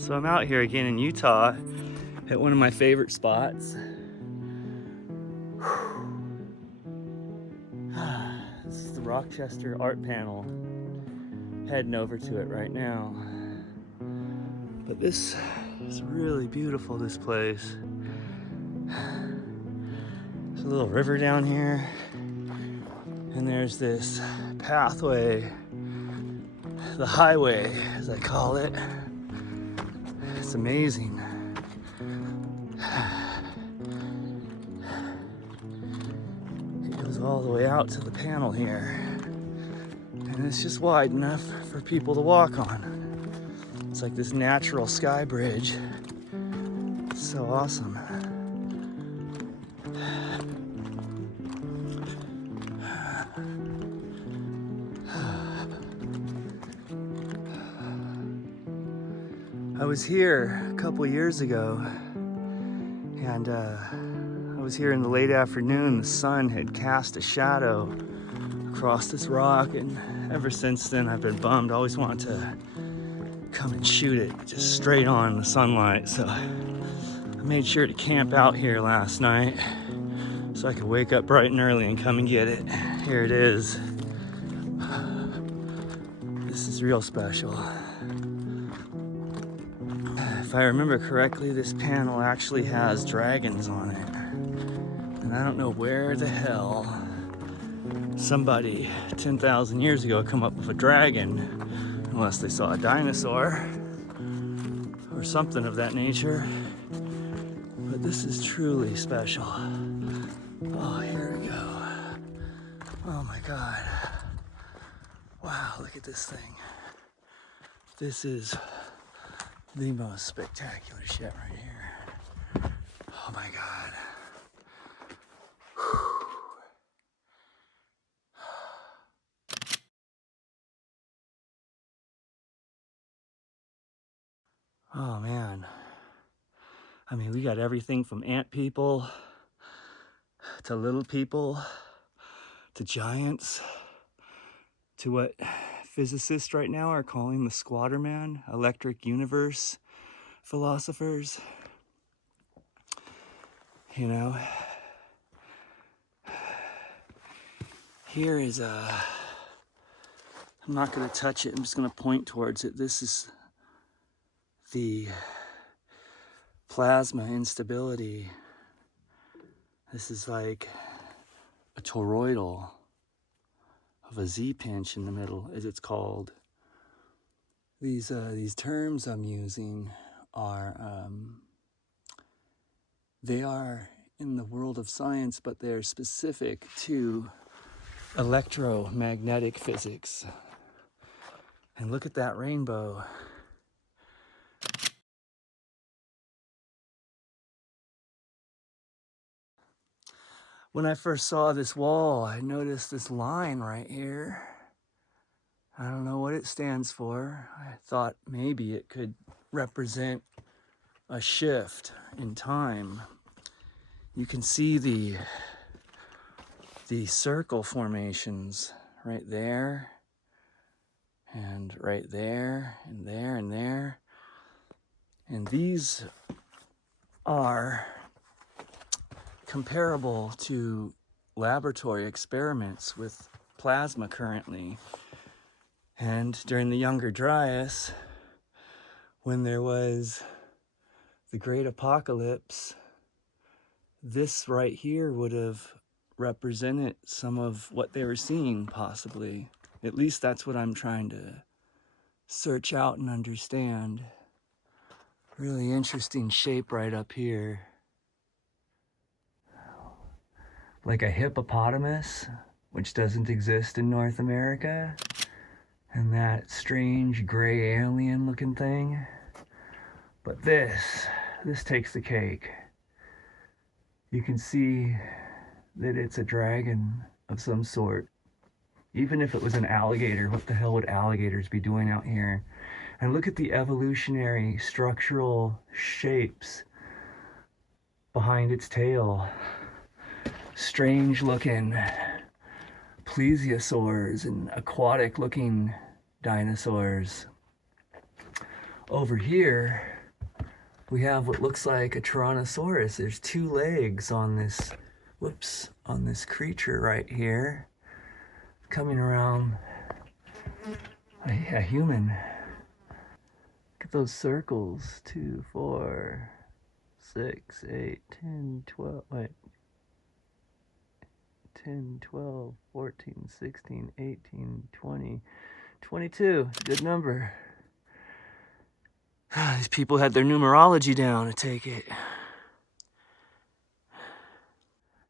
So I'm out here again in Utah at one of my favorite spots. This is the Rochester Art Panel. Heading over to it right now. But this is really beautiful, this place. There's a little river down here, and there's this pathway, the highway as I call it. It's amazing. It goes all the way out to the panel here, and it's just wide enough for people to walk on. It's like this natural sky bridge. It's so awesome. I was here a couple years ago, and I was here in the late afternoon. The sun had cast a shadow across this rock, and ever since then I've been bummed. I always wanted to come and shoot it just straight on in the sunlight, so I made sure to camp out here last night so I could wake up bright and early and come and get it. Here it is. This is real special. If I remember correctly, this panel actually has dragons on it. And I don't know where the hell somebody 10,000 years ago come up with a dragon, unless they saw a dinosaur or something of that nature. But this is truly special. Oh, here we go. Oh my God. Wow, look at this thing. This is the most spectacular shit right here. Oh my God. Oh man. I mean, we got everything from ant people to little people to giants to what physicists right now are calling the squatter man, electric universe philosophers. You know, here is I'm not going to touch it, I'm just going to point towards it. This is the plasma instability. This is like a toroidal of a Z-pinch in the middle, as it's called. These terms I'm using are, they are in the world of science, but they're specific to electromagnetic physics. And look at that rainbow. When I first saw this wall, I noticed this line right here. I don't know what it stands for. I thought maybe it could represent a shift in time. You can see the circle formations right there, and right there, and there, and there. And these are comparable to laboratory experiments with plasma currently. And during the Younger Dryas, when there was the Great Apocalypse, this right here would have represented some of what they were seeing, possibly. At least that's what I'm trying to search out and understand. Really interesting shape right up here. Like a hippopotamus, which doesn't exist in North America. And that strange gray alien looking thing. But this takes the cake. You can see that it's a dragon of some sort. Even if it was an alligator, what the hell would alligators be doing out here? And look at the evolutionary structural shapes behind its tail. Strange looking plesiosaurs and aquatic looking dinosaurs. Over here, we have what looks like a Tyrannosaurus. There's two legs on this, on this creature right here. Coming around a human. Look at those circles. 2, 4, 6, 8, 10, 12, wait. 10, 12, 14, 16, 18, 20, 22. Good number. These people had their numerology down, I take it.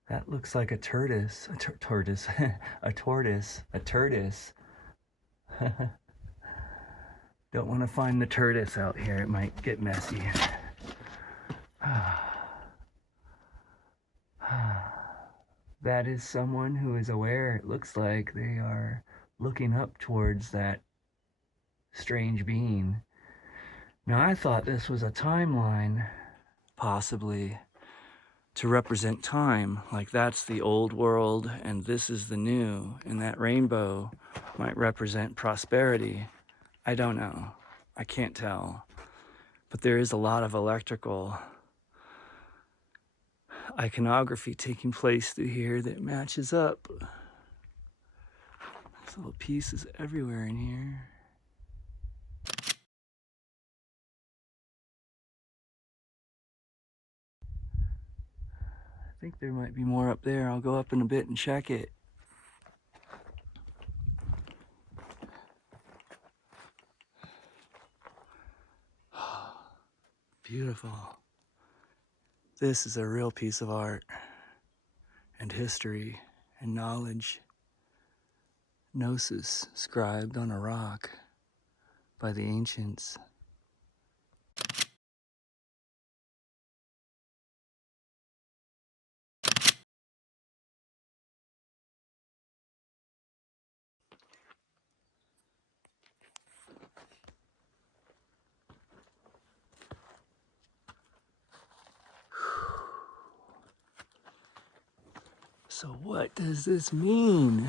That looks like a tortoise. A tortoise. A tortoise. A tortoise. Don't want to find the tortoise out here. It might get messy. That is someone who is aware. It looks like they are looking up towards that strange being. Now, I thought this was a timeline, possibly, to represent time. Like that's the old world and this is the new. And that rainbow might represent prosperity. I don't know. I can't tell. But there is a lot of electrical iconography taking place through here that matches up. There's little pieces everywhere in here. I think there might be more up there. I'll go up in a bit and check it. Beautiful. This is a real piece of art and history and knowledge. Gnosis scribed on a rock by the ancients. So what does this mean?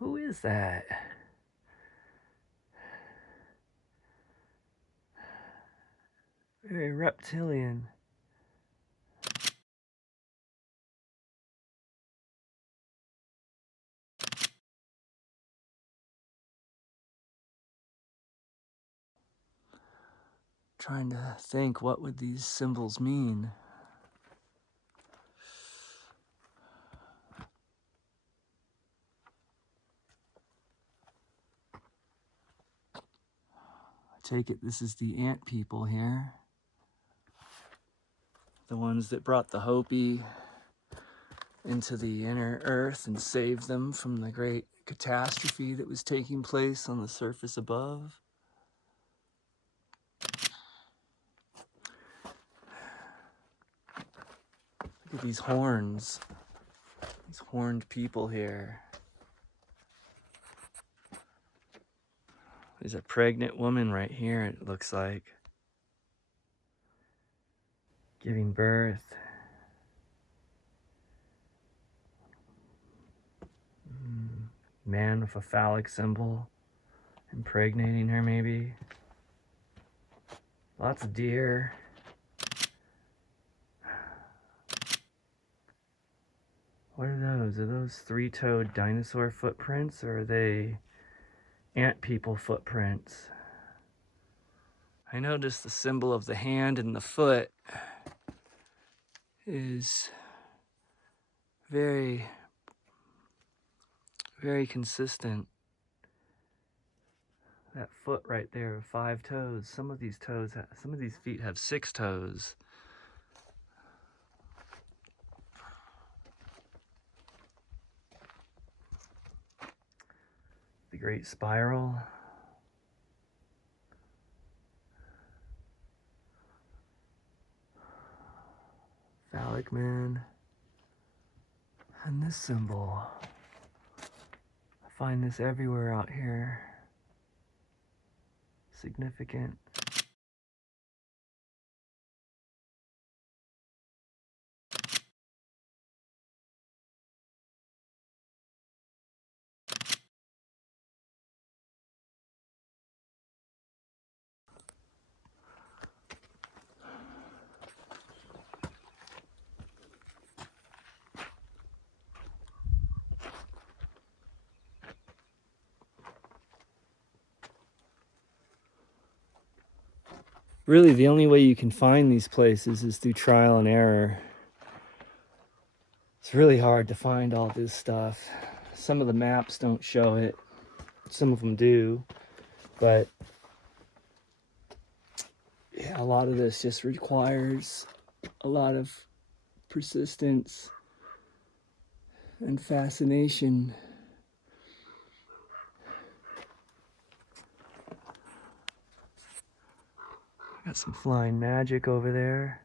Who is that? Very reptilian. Trying to think, what would these symbols mean? I take it this is the ant people here. The ones that brought the Hopi into the inner earth and saved them from the great catastrophe that was taking place on the surface above. Look at these horns. These horned people here. There's a pregnant woman right here, it looks like. Giving birth. Man with a phallic symbol. Impregnating her, maybe. Lots of deer. What are those? Are those three-toed dinosaur footprints, or are they ant people footprints? I noticed the symbol of the hand and the foot is very, very consistent. That foot right there, 5 toes. Some of these feet have 6 toes. great spiral. Phallic man. And this symbol. I find this everywhere out here. Significant. Really, the only way you can find these places is through trial and error. It's really hard to find all this stuff. Some of the maps don't show it. Some of them do. But yeah, a lot of this just requires a lot of persistence and fascination. Got some flying magic over there.